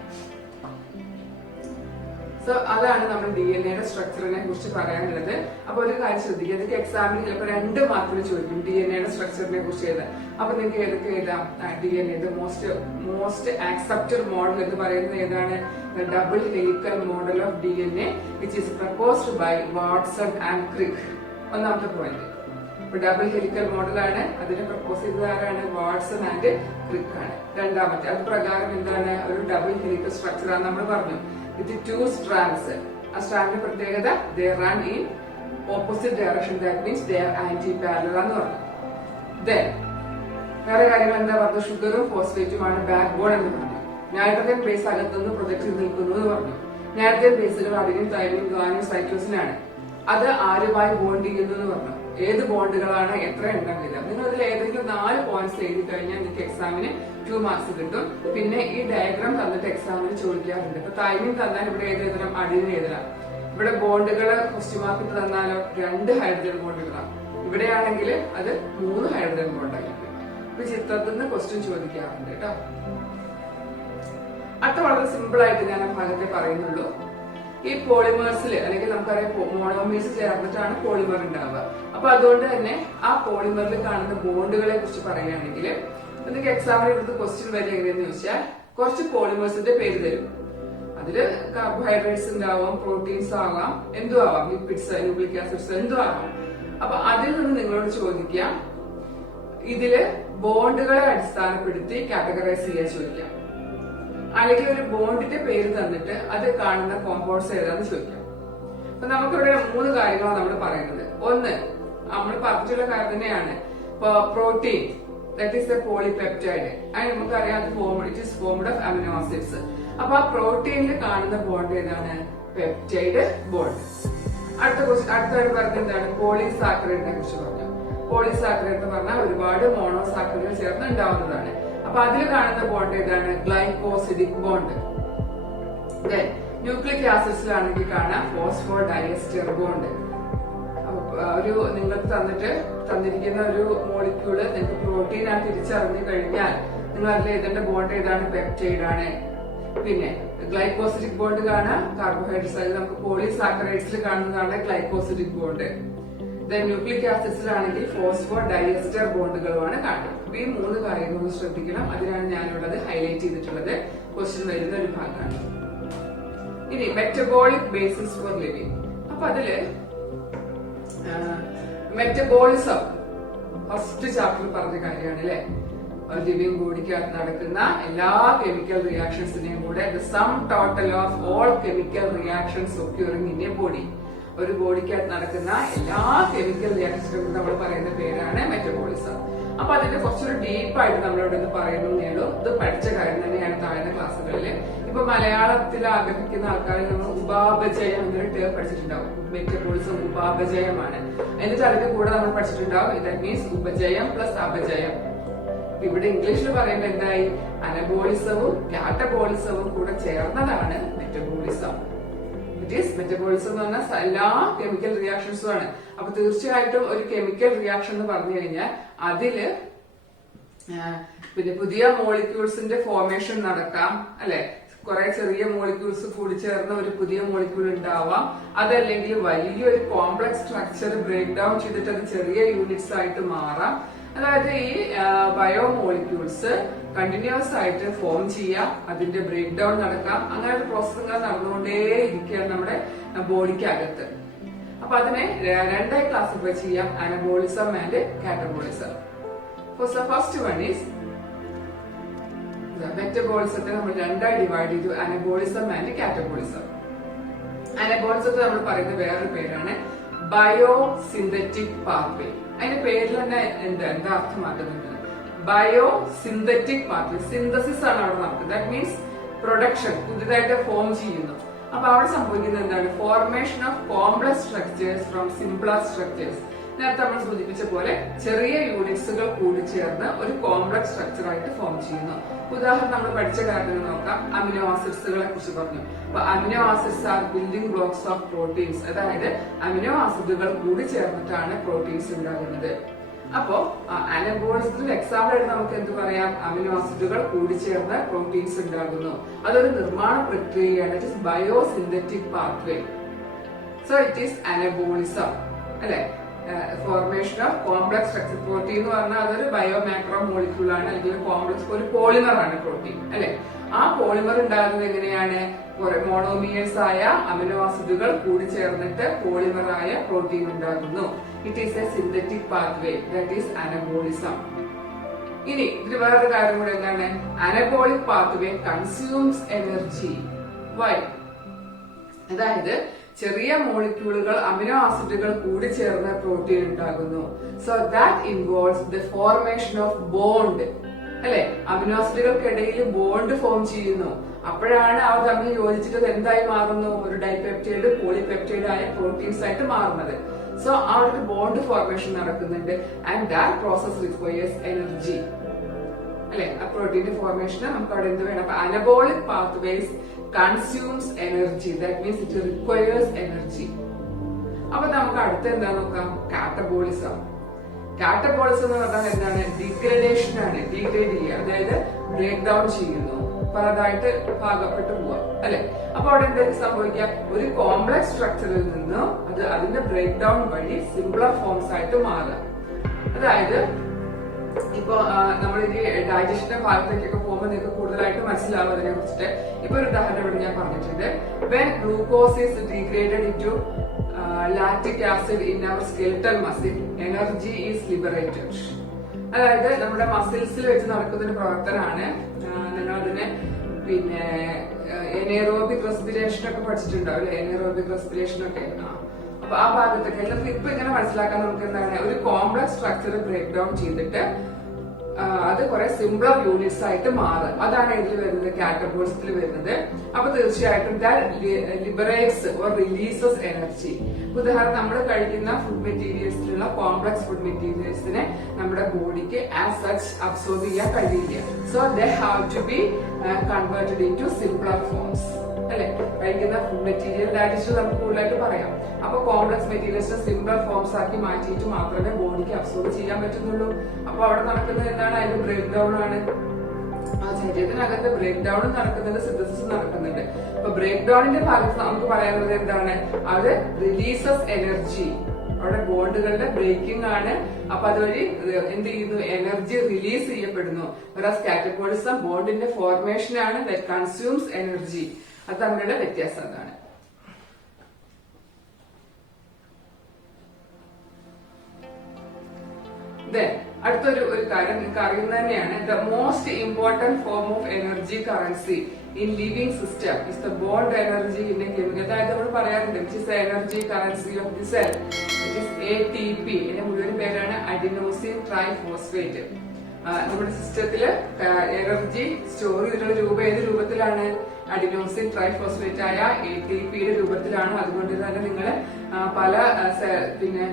സോ അതാണ് നമ്മൾ DNA-യുടെ സ്ട്രക്ചറിനെ കുറിച്ച് പറയാനുള്ളത്. അപ്പൊ ഒരു കാര്യം ശ്രദ്ധിക്കുക, നിങ്ങൾക്ക് എക്സാമിന് ചിലപ്പോൾ 2 മാർക്കിന് ചോദിക്കും DNA-യുടെ സ്ട്രക്ചറിനെ കുറിച്ച് എഴുതാൻ. അപ്പൊ നിങ്ങൾക്ക് ഏതൊക്കെ എഴുതാം? DNA മോസ്റ്റ് ആക്സെപ്റ്റഡ് മോഡൽ എന്ന് പറയുന്നത് ഏതാണ്? Double helical model of DNA which is proposed by Watson and Crick. ഒന്നാമത്തെ പോയിന്റ്. ഇപ്പൊ ഡബിൾ ഹെലിക്കൽ മോഡലാണ്, അതിനെ പ്രപ്പോസ് ചെയ്തത് ആരാണ്? വാട്സൺ ആൻഡ് ക്രിക്ക് ആണ്. രണ്ടാമത്തെ അത് പ്രകാരം എന്താണ്? ഒരു ഡബിൾ ഹെലിക്കൽ സ്ട്രക്ചർ ആണ് നമ്മൾ പറഞ്ഞു, വിത്ത് 2 strands. ആ സ്ട്രാൻഡിന്റെ പ്രത്യേകത they run in opposite direction, that means they are anti-parallel എന്ന് പറഞ്ഞു. Then വേറെ കാര്യങ്ങൾ എന്താ പറഞ്ഞു? ഷുഗറും ഫോസ്ഫേറ്റുമാണ് ബാക്ക് ബോൺ എന്ന് പറഞ്ഞു. നൈട്രജൻ ബേസ് അകത്തുനിന്ന് പ്രൊജക്ട് ചെയ്ത് നിൽക്കുന്നു എന്ന് പറഞ്ഞു. നൈട്രജൻ ബേസുകൾ അഡിനിൻ, തൈമിൻ, ഗുവാനിൻ, സൈറ്റോസിനാണ്. അത് ആരുമായി ബോണ്ട് ചെയ്യുന്നു എന്ന് പറഞ്ഞു. ഏത് ബോണ്ടുകളാണ്, എത്ര എണ്ണം വീതം. നിങ്ങൾ അതിൽ ഏതെങ്കിലും 4 പോയിന്റ്സ് എഴുതി കഴിഞ്ഞാൽ നിങ്ങൾക്ക് എക്സാമിന് 2 മാർക്സ് കിട്ടും. പിന്നെ ഈ ഡയഗ്രാം തന്നിട്ട് എക്സാമിന് ചോദിക്കാറുണ്ട്. ഇപ്പൊ തൈമിൻ തന്നാൽ ഇവിടെ ഏത് എഴുതണം? അഡിനിൻ എഴുതണം. ഇവിടെ ബോണ്ടുകള് ക്വസ്റ്റ്യൻ മാർക്ക് തന്നാലോ 2 ഹൈഡ്രജൻ ബോണ്ടുകളാണ്. ഇവിടെയാണെങ്കിൽ അത് 3 ഹൈഡ്രജൻ ബോണ്ടായിരിക്കും. ഇപ്പൊ ചിത്രത്തിൽ നിന്ന് ക്വസ്റ്റ്യൻ ചോദിക്കാറുണ്ട് കേട്ടോ. അടുത്ത വളരെ സിമ്പിൾ ആയിട്ട് ഞാൻ ആ ഭാഗത്തെ പറയുന്നുള്ളൂ. ഈ പോളിമേഴ്സിൽ അല്ലെങ്കിൽ നമുക്കറിയാം മോണോമേഴ്സ് ചേർന്നിട്ടാണ് പോളിമർ ഉണ്ടാവുക. അപ്പൊ അതുകൊണ്ട് തന്നെ ആ പോളിമറിൽ കാണുന്ന ബോണ്ടുകളെ കുറിച്ച് പറയുകയാണെങ്കിൽ നിങ്ങൾക്ക് എക്സാമിന് എടുത്ത് ക്വസ്റ്റ്യൻ വരെ എങ്ങനെയെന്ന് ചോദിച്ചാൽ കുറച്ച് പോളിമേഴ്സിന്റെ പേര് തരും. അതില് കാർബോഹൈഡ്രേറ്റ്സ് ഉണ്ടാവാം, പ്രോട്ടീൻസ് ആവാം, എന്തും ആവാം, ലിപ്പിഡ്സ്, ന്യൂക്ലിക് ആസിഡ്സ് എന്തും ആവാം. അപ്പൊ അതിൽ നിന്ന് നിങ്ങളോട് ചോദിക്കാം, ഇതില് ബോണ്ടുകളെ അടിസ്ഥാനപ്പെടുത്തി കാറ്റഗറൈസ് ചെയ്യാൻ ചോദിക്കാം. അല്ലെങ്കിൽ ഒരു ബോണ്ടിന്റെ പേര് തന്നിട്ട് അത് കാണുന്ന കോമ്പൗണ്ട്സ് ഏതാന്ന് ചോദിക്കാം. അപ്പൊ നമുക്കിവിടെ 3 കാര്യങ്ങളാണ് നമ്മൾ പറയുന്നത്. ഒന്ന്, നമ്മൾ പറഞ്ഞിട്ടുള്ള കാര്യം തന്നെയാണ്, protein, that is A polypeptide. അത് നമുക്കറിയാം, it is formed of amino acids. അപ്പൊ ആ പ്രോട്ടീനിൽ കാണുന്ന ബോണ്ട് ഏതാണ്? Peptide bond. അടുത്ത പറഞ്ഞത് എന്താണ്? പോളിസാക്കറൈഡിനെ കുറിച്ച് പറഞ്ഞു. പോളിസാക്കറൈഡ് എന്ന് പറഞ്ഞാൽ ഒരുപാട് മോണോസാക്കറൈഡുകൾ ചേർന്ന് ഉണ്ടാവുന്നതാണ്. അപ്പൊ അതിൽ കാണുന്ന ബോണ്ട് ഏതാണ്? Glycosidic bond. ന്യൂക്ലിക് ആസിഡ്സിലാണെങ്കിൽ കാണാം ഫോസ്ഫോ ഡയസ്റ്റർ ബോണ്ട്. ഒരു നിങ്ങൾക്ക് തന്നിരിക്കുന്ന ഒരു മോളിക്യൂള് നിങ്ങൾക്ക് പ്രോട്ടീൻ ആണ് തിരിച്ചറിഞ്ഞു കഴിഞ്ഞാൽ നിങ്ങൾ അതിൽ എഴുതേണ്ട ബോണ്ട് ഏതാണ്? പെപ്റ്റൈഡ് ആണ്. പിന്നെ ഗ്ലൈക്കോസിഡിക് ബോണ്ട് കാണാം കാർബോഹൈഡ്രേറ്റ്സ്, അതിൽ നമുക്ക് പോളിസാക്കറൈഡ്സിൽ കാണുന്നതാണ് ഗ്ലൈക്കോസിഡിക് ബോണ്ട്. ന്യൂക്ലിക് ആസിഡ്സിലാണെങ്കിൽ ഫോസ്ഫോ ഡയസ്റ്റർ ബോണ്ടുകളുമാണ് കാണുന്നത്. ഈ 3 കാര്യങ്ങൾ ശ്രദ്ധിക്കണം. അതിനാണ് ഞാനിവിടെ അത് ഹൈലൈറ്റ് ചെയ്തിട്ടുള്ളത്. ക്വസ്റ്റ്യൻ വരുന്ന ഒരു ഭാഗമാണ്. ഇനി മെറ്റബോളിക് ബേസിസ് ഫോർ ലിവിങ്. അപ്പൊ അതില് മെറ്റബോളിസം ഫസ്റ്റ് ചാപ്റ്റർ പറഞ്ഞ കാര്യമാണ് അല്ലെ. ലിവിങ് ബോഡിക്കകത്ത് നടക്കുന്ന എല്ലാ കെമിക്കൽ റിയാക്ഷൻസിനെയും കൂടെ the sum total of all chemical reactions ഒക്യൂറിംഗ് in A body. ഒരു ബോഡിക്കകത്ത് നടക്കുന്ന എല്ലാ കെമിക്കൽ റിയാക്ഷൻസിനും നമ്മൾ പറയുന്ന പേരാണ് മെറ്റബോളിസം. അപ്പൊ അതിന്റെ കുറച്ചൊരു ഡീപ്പായിട്ട് നമ്മളോട് ഇത് പറയുന്നേ ഉള്ളൂ. ഇത് പഠിച്ച കാര്യം തന്നെയാണ് താഴ്ന്ന ക്ലാസ്സുകളിൽ. ഇപ്പൊ മലയാളത്തിൽ ആഗ്രഹിക്കുന്ന ആൾക്കാരിൽ നമ്മൾ ഉപാപചയം എന്നൊരു ടേം പഠിച്ചിട്ടുണ്ടാവും. മെറ്റബോളിസം ഉപാപചയമാണ്. എന്നിട്ട് അതിന്റെ കൂടെ നമ്മൾ പഠിച്ചിട്ടുണ്ടാവും ദാറ്റ് മീൻസ് ഉപജയം പ്ലസ് അപജയം. ഇവിടെ ഇംഗ്ലീഷിൽ പറയുമ്പോൾ എന്തായി? അനബോളിസവും കാറ്റബോളിസവും കൂടെ ചേർന്നതാണ് മെറ്റബോളിസം. ഇറ്റ് ഈസ് മെറ്റബോളിസം എന്ന് പറഞ്ഞാൽ എല്ലാ കെമിക്കൽ റിയാക്ഷൻസും ആണ്. അപ്പൊ തീർച്ചയായിട്ടും ഒരു കെമിക്കൽ റിയാക്ഷൻ എന്ന് പറഞ്ഞു കഴിഞ്ഞാൽ അതില് പിന്നെ പുതിയ മോളിക്യൂൾസിന്റെ ഫോർമേഷൻ നടക്കാം അല്ലെ. കുറെ ചെറിയ മോളിക്യൂൾസ് കൂടി ചേർന്ന ഒരു പുതിയ മോളിക്യൂൾ ഉണ്ടാവാം. അതല്ലെങ്കിൽ വലിയൊരു കോംപ്ലക്സ് സ്ട്രക്ചർ ബ്രേക്ക് ഡൗൺ ചെയ്തിട്ട് അത് ചെറിയ യൂണിറ്റ്സ് ആയിട്ട് മാറാം. അതായത് ഈ ബയോമോളിക്യൂൾസ് കണ്ടിന്യൂസ് ആയിട്ട് ഫോം ചെയ്യാം, അതിന്റെ ബ്രേക്ക് ഡൗൺ നടക്കാം. അങ്ങനെ ഒരു പ്രോസസ്സിംഗ് നടന്നുകൊണ്ടേ ഇരിക്കുകയാണ് നമ്മുടെ ബോഡിക്കകത്ത്. അപ്പൊ അതിനെ 2 ക്ലാസിഫൈ ചെയ്യാം, anabolism and catabolism. First one is മെറ്റബോളിസത്തെ നമ്മൾ 2 ഡിവൈഡ് ചെയ്തു, അനബോളിസം ആൻഡ് കാറ്റബോളിസം. അനബോളിസത്തെ നമ്മൾ പറയുന്ന വേറൊരു പേരാണ് ബയോസിന്തറ്റിക് പാത്വേ. അതിന്റെ പേരിൽ തന്നെ എന്താ അർത്ഥമാക്കുന്നുണ്ട്? Biosynthetic pathway. സിന്തസിസ് ആണ് അവിടെ നടക്കുന്നത്. ദാറ്റ് മീൻസ് പ്രൊഡക്ഷൻ, പുതിയതായിട്ട് ഫോം ചെയ്യുന്നു. അപ്പൊ അവിടെ സംഭവിക്കുന്നത് എന്താണ്? Formation of complex structures from simpler structures. നേരത്തെ നമ്മൾ സൂചിപ്പിച്ച പോലെ ചെറിയ യൂണിറ്റ്സുകൾ കൂടിച്ചേർന്ന് ഒരു കോംപ്ലക്സ് സ്ട്രക്ചർ ആയിട്ട് ഫോം ചെയ്യുന്നു. ഉദാഹരണം നമ്മൾ പഠിച്ച കാര്യങ്ങൾ നോക്കാം. അമിനോ ആസിഡ്സുകളെ കുറിച്ച് പറഞ്ഞു. അപ്പൊ amino acids R building blocks of proteins. അതായത് അമിനോ ആസിഡുകൾ കൂടി ചേർന്നിട്ടാണ് പ്രോട്ടീൻസ് ഉണ്ടാകുന്നത്. അപ്പോ അനബോളിസത്തിന് എക്സാമ്പിൾ ആയിട്ട് നമുക്ക് എന്ത് പറയാം? അമിനോ ആസിഡുകൾ കൂടിച്ചേർന്ന് പ്രോട്ടീൻസ് ഉണ്ടാകുന്നു. അതൊരു നിർമ്മാണ പ്രക്രിയയാണ്. It is biosynthetic pathway. So it is anabolism അല്ലെ. Formation of complex structure. Protein എന്ന് പറഞ്ഞാൽ അതൊരു ബയോമാക്രോ മോളിക്യൂൾ ആണ്, അല്ലെങ്കിൽ കോംപ്ലക്സ് ഒരു പോളിമർ ആണ് പ്രോട്ടീൻ അല്ലെ. ആ പോളിമർ ഉണ്ടാകുന്നത് എങ്ങനെയാണ്? മോണോമിയേഴ്സ് ആയ അമിനോ ആസിഡുകൾ കൂടി ചേർന്നിട്ട് പോളിമർ ആയ പ്രോട്ടീൻ ഉണ്ടാകുന്നു. It is a synthetic pathway, that is anabolism. ഇനി ഇതിൽ വേറൊരു കാര്യം കൂടെ എന്താണ്? Anabolic pathway consumes energy. Why? അതായത് ചെറിയ മോളിക്യൂളുകൾ അമിനോ ആസിഡുകൾ കൂടി ചേർന്ന് പ്രോട്ടീൻ ഉണ്ടാകുന്നു. So that involves the formation of bond അല്ലെ. അമിനോ ആസിഡുകൾക്കിടയിൽ ബോണ്ട് ഫോം ചെയ്യുന്നു. അപ്പോഴാണ് അവർ തമ്മിൽ യോജിച്ചിട്ട് എന്തായി മാറുന്നു? ഒരു ഡൈപെപ്റ്റൈഡ് പോളിപെപ്റ്റൈഡ് ആയ പ്രോട്ടീൻസ് ആയിട്ട് മാറുന്നത്. സോ അവിടെ ഒരു ബോണ്ട് ഫോർമേഷൻ നടക്കുന്നുണ്ട്. And that process requires energy അല്ലെ. ആ പ്രോട്ടീന്റെ ഫോർമേഷന് നമുക്ക് അവിടെ എന്ത് വേണം? അപ്പൊ anabolic pathways consumes energy. That means it requires energy. അപ്പൊ നമുക്ക് അടുത്ത എന്താ നോക്കാം? കാറ്റബോളിസം. കാറ്റബോളിസം എന്ന് പറഞ്ഞാൽ എന്താണ്? ഡിഗ്രഡേഷൻ ആണ്. ഡിഗ്രേഡ് ചെയ്യുക, അതായത് ബ്രേക്ക് ഡൗൺ ചെയ്യുന്നു, പലതായിട്ട് ഭാഗപ്പെട്ടു പോവാ അല്ലെ. അപ്പൊ അവിടെ എന്തൊക്കെ സംഭവിക്കാം? ഒരു കോംപ്ലക്സ് സ്ട്രക്ചറിൽ നിന്ന് അത് അതിന്റെ ബ്രേക്ക് ഡൗൺ വഴി സിംപ്ലർ ഫോംസ് ആയിട്ട് മാറുക. അതായത് ഇപ്പൊ നമ്മൾ ഇനി ഡൈജഷന്റെ ഭാഗത്തേക്കൊക്കെ പോകുമ്പോൾ നിങ്ങൾക്ക് കൂടുതലായിട്ട് മനസ്സിലാവും അതിനെ കുറിച്ചിട്ട്. ഇപ്പൊ ഒരു ഉദാഹരണം ഇവിടെ ഞാൻ പറഞ്ഞിട്ടുണ്ട്. When glucose is degraded into lactic acid in our skeletal muscle, energy is liberated. അതായത് നമ്മുടെ മസിൽസിൽ വെച്ച് നടക്കുന്ന ഒരു പ്രവർത്തനമാണ്. നിങ്ങൾ അതിനെ പിന്നെ എനേറോബിക് റെസ്പിറേഷൻ ഒക്കെ പഠിച്ചിട്ടുണ്ടാവും അല്ലെ. എനേറോബിക് റെസ്പിറേഷൻ ഒക്കെ. അപ്പൊ ആ ഭാഗത്തൊക്കെ എല്ലാം ഇപ്പൊ ഇങ്ങനെ മനസ്സിലാക്കാൻ നമുക്ക് എന്താണ്? ഒരു കോംപ്ലക്സ് സ്ട്രക്ചർ ബ്രേക്ക് ഡൗൺ ചെയ്തിട്ട് അത് കുറെ സിംപ്ലർ യൂണിറ്റ്സ് ആയിട്ട് മാറും. അതാണ് ഇതിൽ വരുന്നത്, കാറ്റബോളിസത്തിൽ വരുന്നത്. അപ്പൊ തീർച്ചയായിട്ടും ലിബറേറ്റ്സ് ഓർ റിലീസസ് എനർജി. ഉദാഹരണം നമ്മൾ കഴിക്കുന്ന ഫുഡ് മെറ്റീരിയൽസിലുള്ള കോംപ്ലക്സ് ഫുഡ് മെറ്റീരിയൽസിനെ നമ്മുടെ ബോഡിക്ക് ആസ് സച്ച് അബ്സോർബ് ചെയ്യാൻ കഴിയില്ല. So they have to be converted into simpler forms അല്ലെ. കഴിക്കുന്ന ഫുഡ് മെറ്റീരിയൽ ഡയറ്റിസ്റ്റ് നമുക്ക് കൂടുതലായിട്ട് പറയാം. അപ്പൊ കോംപ്ലക്സ് മെറ്റീരിയൽസ് സിംപ്ലർ ഫോംസ് ആക്കി മാറ്റിയിട്ട് മാത്രമേ ബോഡിക്ക് അബ്സോർബ് ചെയ്യാൻ പറ്റുന്നുള്ളൂ. അപ്പൊ അവിടെ നടക്കുന്നത് എന്താണ്? അതിന്റെ ബ്രേക്ക് ഡൗൺ ആണ്. ആ ശരീരത്തിനകത്ത് ബ്രേക്ക് ഡൗൺ നടക്കുന്നുണ്ട്, സിന്തസിസ് നടക്കുന്നുണ്ട്. അപ്പൊ ബ്രേക്ക് ഡൗണിന്റെ ഭാഗത്ത് നമുക്ക് പറയാനുള്ളത് എന്താണ്? അത് റിലീസസ് എനർജി. അവിടെ ബോണ്ടുകളുടെ ബ്രേക്കിംഗ് ആണ്. അപ്പൊ അതുവഴി എന്ത് ചെയ്യുന്നു? എനർജി റിലീസ് ചെയ്യപ്പെടുന്നു. കാറ്റബോളിസം ബോണ്ടിന്റെ ഫോർമേഷൻ ആണ്, ദാറ്റ് കൺസ്യൂംസ് എനർജി. അത് തമ്മിലുള്ള വ്യത്യാസം അതാണ്. അടുത്തൊരു കാര്യം നിങ്ങൾക്ക് അറിയുന്ന തന്നെയാണ്. The most important form of energy currency in living system is the bond energy in A chemical. അതായത് നമ്മൾ പറയാറുണ്ട് which is the energy currency of the cell, which is ATP. ഇതിന്റെ മുഴുവൻ പേരാണ് അഡിനോസിൻ ട്രൈഫോസ്ഫേറ്റ്. നമ്മുടെ സിസ്റ്റത്തില് എനർജി സ്റ്റോർ ചെയ്തിട്ടുള്ള ഏത് രൂപത്തിലാണ്? അഡിനോസിൻ ട്രൈഫോസ്ഫേറ്റ് ആയ ATPയുടെ രൂപത്തിലാണ്. അതുകൊണ്ട് തന്നെ നിങ്ങൾ പല പിന്നെ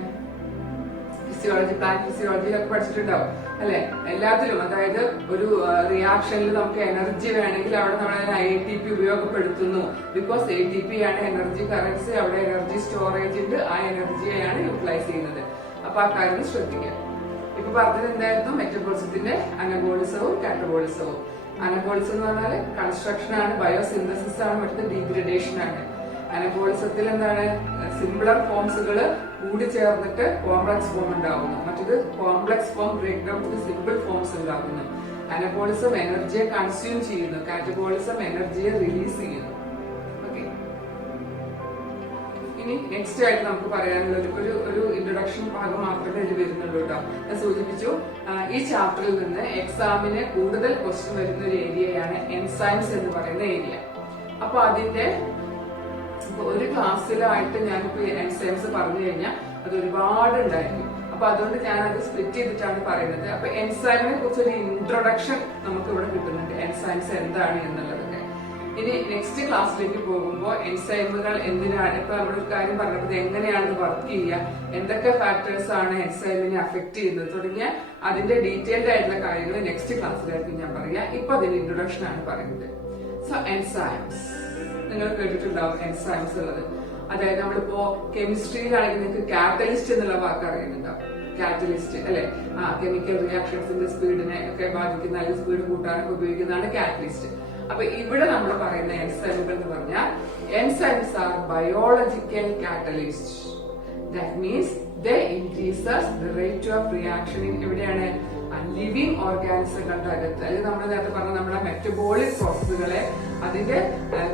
ഫിസിയോളജി, പ്ലാന്റ് ഫിസിയോളജിയിലൊക്കെ പഠിച്ചിട്ടുണ്ടാവും അല്ലെ. എല്ലാത്തിലും അതായത് ഒരു റിയാക്ഷനിൽ നമുക്ക് എനർജി വേണമെങ്കിൽ അവിടെ നമ്മൾ അതിന് ATP ഉപയോഗപ്പെടുത്തുന്നു. ബിക്കോസ് ATP ആണ് എനർജി കറൻസി. അവിടെ എനർജി സ്റ്റോറേജ് ഉണ്ട്. ആ എനർജിയെയാണ് യൂട്ടിലൈസ് ചെയ്യുന്നത്. അപ്പൊ ആ കാര്യം ശ്രദ്ധിക്കുക. ഇപ്പൊ പറഞ്ഞത് എന്തായിരുന്നു? മെറ്റബോളിസത്തിന്റെ അനബോളിസവും കാറ്റബോളിസവും. അനബോളിസം എന്ന് പറഞ്ഞാൽ കൺസ്ട്രക്ഷൻ ആണ്, ബയോസിന്തസിസ് ആണ്, മറ്റത് ഡീഗ്രഡേഷൻ ആണ്. അനബോളിസത്തിൽ എന്താണ്? സിംപ്ലർ ഫോംസുകൾ കൂടി ചേർന്നിട്ട് കോംപ്ലക്സ് ഫോം ഉണ്ടാകുന്നു. മറ്റത് കോംപ്ലക്സ് ഫോം ബ്രേക്ക് ഡൗൺ ചെയ്ത് സിമ്പിൾ ഫോംസ് ഉണ്ടാകുന്നു. അനബോളിസം എനർജിയെ കൺസ്യൂം ചെയ്യുന്നു. കാറ്റബോളിസം എനർജിയെ റിലീസ് ചെയ്യുന്നു. ഓക്കെ. ഇനി നെക്സ്റ്റ് ആയിട്ട് നമുക്ക് പറയാനുള്ള ഒരു ഇൻട്രൊഡക്ഷൻ ഭാഗം മാത്രമേ ഇതിൽ വരുന്നുള്ളൂ കേട്ടോ. ഞാൻ സൂചിപ്പിച്ചു ഈ ചാപ്റ്ററിൽ നിന്ന് എക്സാമിന് കൂടുതൽ ക്വസ്റ്റ്യൻ വരുന്ന ഒരു ഏരിയയാണ് എൻസൈംസ് എന്ന് പറയുന്ന ഏരിയ. അപ്പൊ അതിന്റെ ഒരു ക്ലാസ്സിലായിട്ട് ഞാനിപ്പോ എൻസൈംസ് പറഞ്ഞു കഴിഞ്ഞാൽ അത് ഒരുപാട് ഉണ്ടായിരിക്കും. അപ്പൊ അതുകൊണ്ട് ഞാൻ അത് സ്പ്ലിറ്റ് ചെയ്തിട്ടാണ് പറയുന്നത്. അപ്പൊ എൻസൈമിനെ കുറിച്ചൊരു ഇൻട്രൊഡക്ഷൻ നമുക്ക് ഇവിടെ കിട്ടുന്നുണ്ട്. എൻസൈംസ് എന്താണ് എന്നുള്ളതൊക്കെ. ഇനി നെക്സ്റ്റ് ക്ലാസ്സിലേക്ക് പോകുമ്പോൾ എൻസൈമുകൾ എന്തിനാണ്, ഇപ്പൊ നമ്മളൊരു കാര്യം പറഞ്ഞത് എങ്ങനെയാണ് വർക്ക് ചെയ്യുക, എന്തൊക്കെ ഫാക്ടേഴ്സ് ആണ് എൻസൈമിനെ അഫക്ട് ചെയ്യുന്നത് തുടങ്ങിയ അതിന്റെ ഡീറ്റെയിൽഡ് ആയിട്ടുള്ള കാര്യങ്ങൾ നെക്സ്റ്റ് ക്ലാസ്സിലായിരിക്കും ഞാൻ പറയാം. ഇപ്പൊ അതിന്റെ ഇൻട്രൊഡക്ഷൻ ആണ് പറയുന്നത്. സോ എൻസൈംസ് നിങ്ങൾ കേട്ടിട്ടുണ്ടാവും എൻസൈംസ് ഉള്ളത്. അതായത് നമ്മളിപ്പോ കെമിസ്ട്രിയിലാണെങ്കിൽ നിങ്ങൾക്ക് കാറ്റലിസ്റ്റ് എന്നുള്ള വാക്ക് അറിയുന്നുണ്ടാവും. കാറ്റലിസ്റ്റ് അല്ലെ, കെമിക്കൽ റിയാക്ഷൻസിന്റെ സ്പീഡിനെ ഒക്കെ ബാധിക്കുന്ന അല്ലെങ്കിൽ സ്പീഡ് കൂട്ടാനൊക്കെ ഉപയോഗിക്കുന്നതാണ് കാറ്റലിസ്റ്റ്. അപ്പൊ ഇവിടെ നമ്മൾ പറയുന്ന എൻസൈമുകൾ എന്ന് പറഞ്ഞാൽ enzymes are biological catalyst. That means they increases the rate of reaction in എവിടെയാണ് ലിവിംഗ് ഓർഗാനിസങ്ങളുടെ അകത്ത്, അല്ലെങ്കിൽ നമ്മൾ നേരത്തെ പറഞ്ഞ നമ്മുടെ മെറ്റബോളിക് പ്രോസസ്സുകളെ അതിന്റെ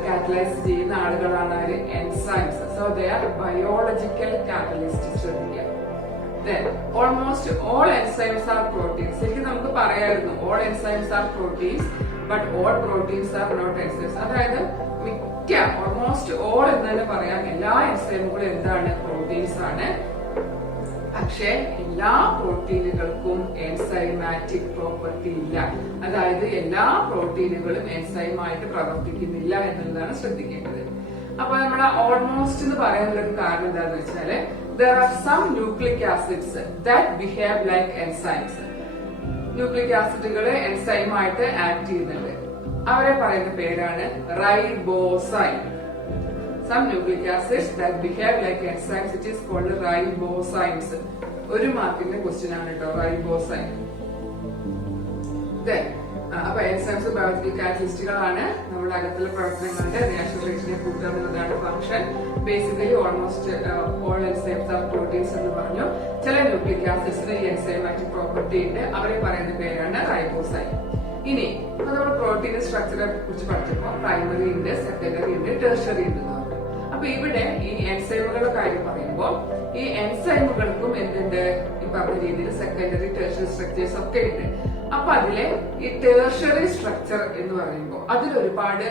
കാറ്റലൈസ് ചെയ്യുന്ന ആളുകളാണ് enzymes. So they are biological catalyst. ശ്രദ്ധിക്കുക. Then almost all enzymes are proteins. ശരിക്കും നമുക്ക് പറയായിരുന്നു all enzymes are proteins but all proteins are not enzymes. അതായത് മിക്ക ഓൾമോസ്റ്റ് ഓൾ എന്ന് തന്നെ പറയാം, എല്ലാ എൻസൈമുകളും എന്താണ് പ്രോട്ടീൻസ് ആണ്. പക്ഷെ എല്ലാ പ്രോട്ടീനുകൾക്കും എൻസൈമാറ്റിക് പ്രോപ്പർട്ടി ഇല്ല. അതായത് എല്ലാ പ്രോട്ടീനുകളും എൻസൈമായിട്ട് പ്രവർത്തിക്കുന്നില്ല എന്നുള്ളതാണ് ശ്രദ്ധിക്കേണ്ടത്. അപ്പൊ നമ്മുടെ ഓൾമോസ്റ്റ് എന്ന് പറയാനുള്ള ഒരു കാരണം എന്താണെന്ന് വെച്ചാല് there are some nucleic acids that behave like enzymes. Nucleic ആസിഡുകൾ എൻസൈമായിട്ട് ആക്ട് ചെയ്യുന്നുണ്ട്. അവരെ പറയുന്ന പേരാണ് ribozyme. Some nucleic acids that behave like enzymes, it is called ribozymes. ഒരു മാർക്കിന്റെ ക്വസ്റ്റ്യൻ ആണ് കേട്ടോ റൈബോസൈം. അപ്പൊ എൻസൈംസ് ബയോളജിക്കൽ കാറ്റലിസ്റ്റുകളാണ്. നമ്മുടെ അകത്തുള്ള പ്രവർത്തനങ്ങളുടെ റിയാക്ഷൻ റേറ്റിനെ കൂട്ടുക എന്നുള്ളതാണ് function. Basically almost all enzymes are proteins എന്ന് പറഞ്ഞു. ചില ന്യൂക്ലിക് ആസിഡ്സിന് ഈ എൻസൈമാറ്റിക് പ്രോപ്പർട്ടി ഉണ്ട്. അവരെ പറയുന്ന പേരാണ് റൈബോസൈം. ഇനി നമ്മൾ പ്രോട്ടീൻ സ്ട്രക്ചറെ കുറിച്ച് പഠിച്ചപ്പോൾ പ്രൈമറി ഉണ്ട്, സെക്കൻഡറി ഉണ്ട്, ടെർഷറി ഉണ്ട്. അപ്പൊ ഇവിടെ ഈ എൻസൈമുകളുടെ കാര്യം പറയുമ്പോൾ ഈ എൻസൈമുകൾക്കും എന്തുണ്ട്, ഈ പറഞ്ഞ രീതിയിൽ സെക്കൻഡറി ടെർഷറി സ്ട്രക്ചേഴ്സ് ഒക്കെ ഉണ്ട്. അപ്പൊ അതിലെ ഈ ടേർഷറി സ്ട്രക്ചർ എന്ന് പറയുമ്പോൾ അതിലൊരുപാട്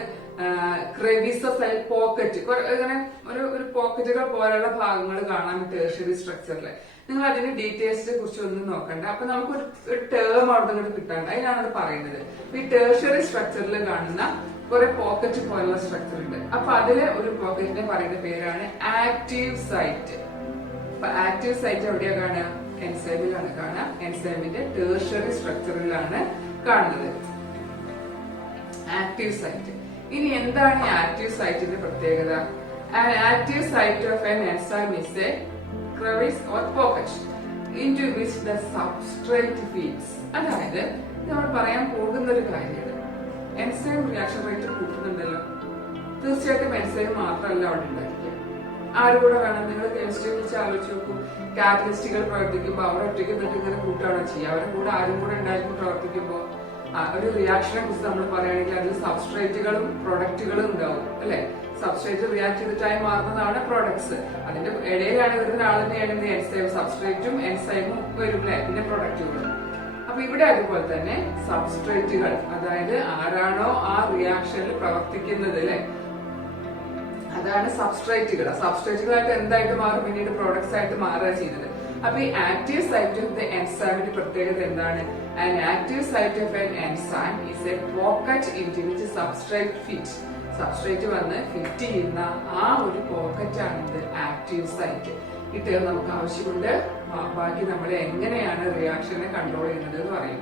ക്രെവിസസ് ആയി പോക്കറ്റ് ഇങ്ങനെ ഒരു പോക്കറ്റുകൾ പോലുള്ള ഭാഗങ്ങൾ കാണാൻ ടേർഷറി സ്ട്രക്ചറിൽ. നിങ്ങൾ അതിന്റെ ഡീറ്റെയിൽസിനെ കുറിച്ച് ഒന്നും നോക്കണ്ട. അപ്പൊ നമുക്കൊരു ടേം അവിടെ നിന്ന് കിട്ടാണ്ട് അതിനാണ് അത് പറയുന്നത്. ഈ ടേർഷറി സ്ട്രക്ചറിൽ കാണുന്ന കുറെ പോക്കറ്റ് പോലുള്ള സ്ട്രക്ചർ ഉണ്ട്. അപ്പൊ അതിലെ ഒരു പോക്കറ്റിനെ പറയുന്ന പേരാണ് ആക്റ്റീവ് സൈറ്റ്. അപ്പൊ ആക്റ്റീവ് സൈറ്റ് എവിടെയാ കാണുക? എൻസൈമിലാണ് കാണുക. എൻസൈമിന്റെ ടേർഷറി സ്ട്രക്ചറിലാണ് കാണുന്നത് ആക്റ്റീവ് സൈറ്റ്. ഇനി എന്താണ് ഈ ആക്റ്റീവ് സൈറ്റിന്റെ പ്രത്യേകത? Active site of an enzyme is a crevice or pocket into which the substrate feeds. അതായത് നമ്മൾ പറയാൻ പോകുന്ന ഒരു കാര്യമാണ്, എൻസൈം റിയാക്ഷൻ റേറ്റ് കൂട്ടുന്നുണ്ടല്ലോ. തീർച്ചയായിട്ടും എൻസൈം മാത്രമല്ല അവിടെ ഉണ്ടായിരിക്കുക. ആരുകൂടെ വേണം? നിങ്ങൾ കെമിസ്ട്രിയെ കുറിച്ച് ആലോചിച്ച് നോക്കൂ. കാറ്റലിസ്റ്റുകൾ പ്രവർത്തിക്കുമ്പോൾ അവർ ഒറ്റയ്ക്ക് നിന്നിട്ട് ഇങ്ങനെ കൂട്ടാണോ ചെയ്യുക? അവരുടെ കൂടെ ആരും കൂടെ ഉണ്ടായിരിക്കും പ്രവർത്തിക്കുമ്പോൾ. ഒരു റിയാക്ഷനെ കുറിച്ച് നമ്മൾ പറയുകയാണെങ്കിൽ അതിൽ സബ്സ്ട്രേറ്റുകളും പ്രൊഡക്റ്റുകളും ഉണ്ടാവും അല്ലെ. സബ്സ്ട്രേറ്റ് റിയാക്ട് ചെയ്തിട്ടായി മാറുന്നതാണ് പ്രൊഡക്ട്സ്. അതിന്റെ ഇടയിലാണ് വരുന്ന ആൾ തന്നെയാണ് എൻസൈം. സബ്സ്ട്രേറ്റും എൻസൈമും വരും അല്ലെ, പിന്നെ പ്രൊഡക്റ്റുകളും. അപ്പൊ ഇവിടെ അതുപോലെ തന്നെ സബ്സ്ട്രേറ്റുകൾ, അതായത് ആരാണോ ആ റിയാക്ഷനിൽ പ്രവർത്തിക്കുന്നത് അല്ലെ, അതാണ് സബ്സ്ട്രേറ്റുകൾ. സബ്സ്ട്രേറ്റുകളായിട്ട് എന്തായിട്ട് മാറും? പിന്നീട് പ്രോഡക്ട്സ് ആയിട്ട് മാറുക ചെയ്യുന്നത്. അപ്പൊ ഈ ആക്റ്റീവ് സൈറ്റ് ഓഫ് ദ എൻസൈമിന്റെ പ്രത്യേകത എന്താണ്? An active site of an enzyme is a pocket into which substrate fits. Substrate വന്ന് ഫിറ്റ് ചെയ്യുന്ന ആ ഒരു പോക്കറ്റ് ആണ് ഇത് ആക്റ്റീവ് സൈറ്റ്. ഈ ടേം നമുക്ക് ആവശ്യമുണ്ട്. ബാക്കി നമ്മൾ എങ്ങനെയാണ് റിയാക്ഷനെ കൺട്രോൾ ചെയ്യുന്നത് എന്ന് പറയും.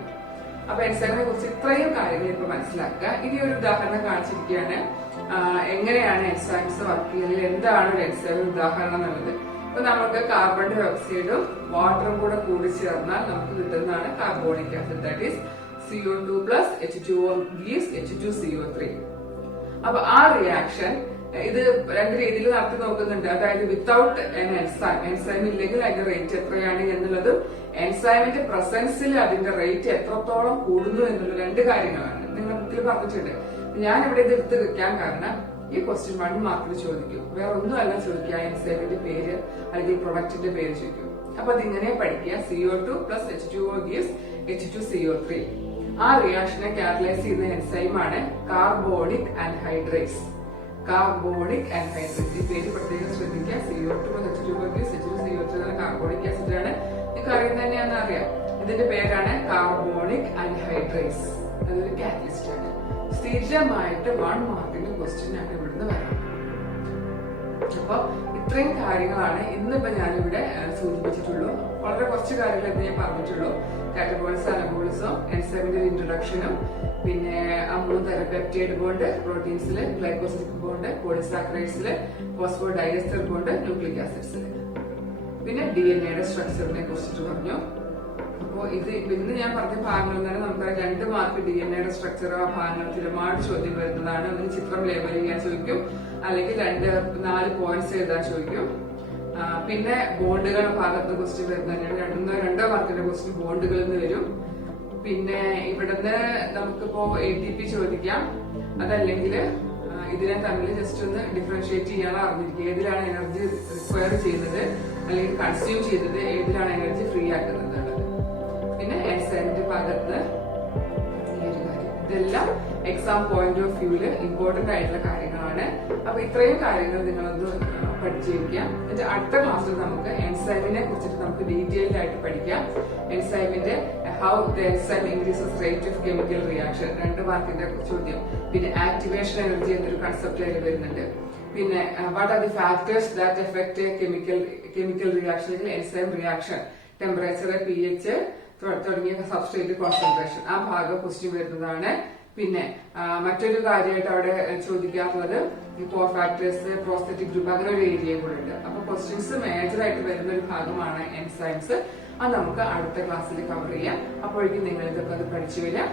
അപ്പൊ എൻസൈമിനെ കുറിച്ച് ഇത്രയും കാര്യങ്ങൾ ഇപ്പൊ മനസ്സിലാക്കുക. ഇനി ഒരു ഉദാഹരണം കാണിച്ചിരിക്കുകയാണ് എങ്ങനെയാണ് എൻസൈംസ് വർക്ക് ചെയ്യുന്നത്, എന്താണ് ഒരു എൻസൈം ഉദാഹരണം എന്നുള്ളത്. അപ്പൊ നമുക്ക് കാർബൺ ഡൈ ഓക്സൈഡും വാട്ടറും കൂടെ കൂടി ചേർന്നാൽ നമുക്ക് കിട്ടുന്നതാണ് carbonic acid. That is CO2 plus H2O gives H2CO3. അപ്പൊ ആ റിയാക്ഷൻ ഇത് രണ്ട് രീതിയിൽ നടത്തി നോക്കുന്നുണ്ട്. അതായത് വിത്തൗട്ട് എൻ എൻസൈം, എൻസൈം ഇല്ലെങ്കിൽ അതിന്റെ റേറ്റ് എത്രയാണ് എന്നുള്ളതും എൻസൈമിന്റെ പ്രസൻസിൽ അതിന്റെ റേറ്റ് എത്രത്തോളം കൂടുന്നു എന്നുള്ള രണ്ട് കാര്യങ്ങളാണ് നിങ്ങൾ ബുക്കിൽ പറഞ്ഞിട്ടുണ്ട്. ഞാൻ ഇവിടെ ഇത് എടുത്ത് വെക്കാൻ കാരണം ഈ ക്വസ്റ്റ്യൻ 1 മാർക്കിൽ ചോദിക്കും. വേറെ ഒന്നുമല്ല ചോദിക്കുക, എൻസൈമിന്റെ പേര് അല്ലെങ്കിൽ പ്രൊഡക്റ്റിന്റെ പേര് ചോദിക്കും. അപ്പൊ അതിങ്ങനെ പഠിക്കുക. CO2 plus H2O gives H2CO3. ആ റിയാക്ഷനെ കാറ്റലൈസ് ചെയ്യുന്ന എൻസൈമാണ് കാർബോണിക് ആൻഹൈഡ്രേസ്. കാർബോണിക് ആൻഹൈഡ്രേസ് ഈ പേര് പ്രത്യേകം ശ്രദ്ധിക്കുക. CO2 plus H2O gives H2CO3 carbonic acid ആണ്. നിങ്ങൾക്ക് അറിയുന്ന തന്നെയാണെന്ന് അറിയാം. ഇതിന്റെ പേരാണ് കാർബോണിക് ആൻഹൈഡ്രേസ്. അതൊരു കാറ്റലിസ്റ്റ് ആണ്. സ്ഥിരമായിട്ട് 1 മാർക്കിന്റെ ക്വസ്റ്റ്യൻ ആണ് ഇവിടുന്ന് വരാം. അപ്പൊ ഇത്രയും കാര്യങ്ങളാണ് ഇന്നിപ്പോ ഞാനിവിടെ സൂചിപ്പിച്ചിട്ടുള്ളൂ. വളരെ കുറച്ച് കാര്യങ്ങൾ എന്ന് ഞാൻ പറഞ്ഞിട്ടുള്ളൂ. കാറ്റഗോറിസ്, അനബോളിസം, എൻസൈമിന്റെ ഇൻട്രൊഡക്ഷനും, പിന്നെ 3 തരം പെപ്റ്റൈഡ് ബോണ്ട്, പ്രോട്ടീൻസില് ഗ്ലൈക്കോസിഡിക് ബോണ്ട്, പോളിസാക്കറൈഡ്സില് ഫോസ്ഫോഡൈഎസ്റ്റർ ബോണ്ട്, ന്യൂക്ലിക് ആസിഡ്സില്, പിന്നെ DNA സ്ട്രക്ചറിനെ കുറിച്ചിട്ട് പറഞ്ഞു. അപ്പോ ഇന്ന് ഞാൻ പറഞ്ഞ ഭാഗങ്ങളിൽ തന്നെ നമുക്ക് 2 മാർക്ക് DNA സ്ട്രക്ചർ ആ ഭാഗങ്ങൾ സ്ഥിരമായിട്ട് ചോദ്യം വരുന്നതാണ്. ഒന്ന് ചിത്രം ലേബൽ ചെയ്യാൻ ചോദിക്കും, അല്ലെങ്കിൽ 4 പോയിന്റ്സ് എഴുതാൻ ചോദിക്കും. പിന്നെ ബോണ്ടുകളുടെ ഭാഗത്ത് ക്വസ്റ്റ്യൻ വരുന്നതന്നെയാണ്. 2 മാർക്കിന്റെ ക്വസ്റ്റ്യൻ ബോണ്ടുകളിൽ നിന്ന് വരും. പിന്നെ ഇവിടുന്ന് നമുക്കിപ്പോ ATP ചോദിക്കാം, അതല്ലെങ്കിൽ ഇതിനെ തമ്മിൽ ജസ്റ്റ് ഒന്ന് ഡിഫറൻഷിയേറ്റ് ചെയ്യാൻ അറിഞ്ഞിരിക്കുക. ഏതിലാണ് എനർജി റിക്വയർ ചെയ്യുന്നത് അല്ലെങ്കിൽ കൺസ്യൂം ചെയ്തത്, ഏതിലാണ് എനർജി ഫ്രീ ആക്കുന്നത്. പിന്നെ എൻസൈമിന്റെ ഭാഗത്ത് ഈ ഒരു കാര്യം, ഇതെല്ലാം എക്സാം പോയിന്റ് ഓഫ് വ്യൂല് ഇമ്പോർട്ടന്റ് ആയിട്ടുള്ള കാര്യങ്ങളാണ്. അപ്പൊ ഇത്രയും കാര്യങ്ങൾ നിങ്ങളൊന്ന് പഠിച്ചിരിക്കുക. എന്നിട്ട് അടുത്ത ക്ലാസ്സിൽ നമുക്ക് എൻസൈമിനെ കുറിച്ചിട്ട് നമുക്ക് ഡീറ്റെയിൽഡ് ആയിട്ട് പഠിക്കാം. എൻസൈമിന്റെ how the enzyme increases rate of chemical reaction, 2 മാർക്കിന്റെ ചോദ്യം. പിന്നെ ആക്ടിവേഷൻ എനർജി എന്നൊരു കൺസെപ്റ്റ് അതിൽ വരുന്നുണ്ട്. പിന്നെ what are the factors that effect chemical reaction, enzyme reaction, temperature, pH തുടങ്ങിയ സബ്സ്ട്രേറ്റ് കോൺസെൻട്രേഷൻ, ആ ഭാഗം ക്വസ്റ്റ്യൻ വരുന്നതാണ്. പിന്നെ മറ്റൊരു കാര്യമായിട്ട് അവിടെ ചോദിക്കാറുള്ളത് കോർ ഫാക്ടേഴ്സ്, പ്രോസ്തറ്റിക് ഗ്രൂപ്പ്, അങ്ങനെ ഒരു ഏരിയയും കൂടെ ഉണ്ട്. അപ്പൊ ക്വസ്റ്റ്യൻസ് മേജർ ആയിട്ട് വരുന്ന ഒരു ഭാഗമാണ് എൻസൈംസ്. അത് നമുക്ക് അടുത്ത ക്ലാസ്സിൽ കവർ ചെയ്യാം. അപ്പോഴേക്കും നിങ്ങൾ ഇതൊക്കെ അത് പഠിച്ചു വരാം.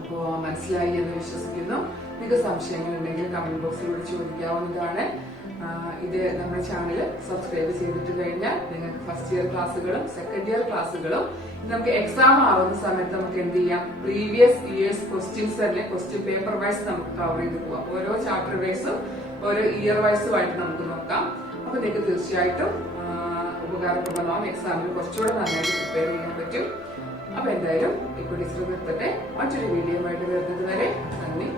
അപ്പോ മനസ്സിലായി എന്ന് വിശ്വസിക്കുന്നു. നിങ്ങൾക്ക് സംശയങ്ങൾ ഉണ്ടെങ്കിൽ കമന്റ് ബോക്സിലൂടെ ചോദിക്കാവുന്നതാണ്. ഇത് നമ്മുടെ ചാനൽ സബ്സ്ക്രൈബ് ചെയ്തിട്ട് കഴിഞ്ഞാൽ നിങ്ങൾക്ക് ഫസ്റ്റ് ഇയർ ക്ലാസ്സുകളും സെക്കൻഡ് ഇയർ ക്ലാസ്സുകളും നമുക്ക് എക്സാം ആവുന്ന സമയത്ത് നമുക്ക് എന്ത് ചെയ്യാം, പ്രീവിയസ് ഇയേഴ്സ് ക്വസ്റ്റ്യൻസ് തന്നെ ക്വസ്റ്റ്യൻ പേപ്പർ വൈസ് നമുക്ക് കവർ ചെയ്ത് പോവാം. ഓരോ ചാപ്റ്റർ വൈസും ഓരോ ഇയർ വൈസുമായിട്ട് നമുക്ക് നോക്കാം. അപ്പൊ നിങ്ങൾക്ക് തീർച്ചയായിട്ടും ഉപകാരപ്രദമാവും. എക്സാമിന് കുറച്ചുകൂടെ നന്നായിട്ട് പ്രിപ്പയർ ചെയ്യാൻ പറ്റും. അപ്പൊ എന്തായാലും ഇപ്പോൾ ടീച്ചർ നിർത്തട്ടെ. മറ്റൊരു വീഡിയോ ആയിട്ട് വരുന്നത് വരെ നന്ദി.